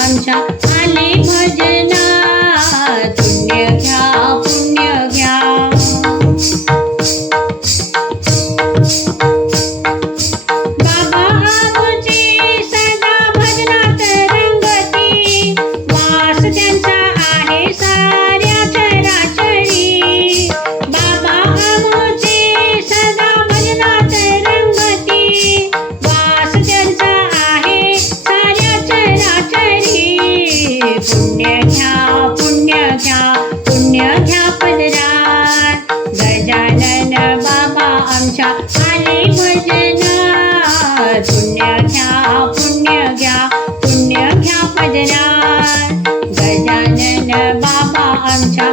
आमच्या आले भजनात, पुण्य घ्या पुण्य घ्या. बाबा आमचे सदा भजनात रंगती, वास त्यांचा आहे साऱ्या चराचरी. बाबा आमचे सदा भजनात रंगती, वास त्यांचा आहे साऱ्या चराचरी. पुण्य घ्या पुण्य घ्या पुण्य घ्या पदरात, गजानन बाबा आमच्या आले भजनात. पुण्य घ्या पुण्य घ्या पुण्य घ्या पदरात, गजानन बाबा आमच्या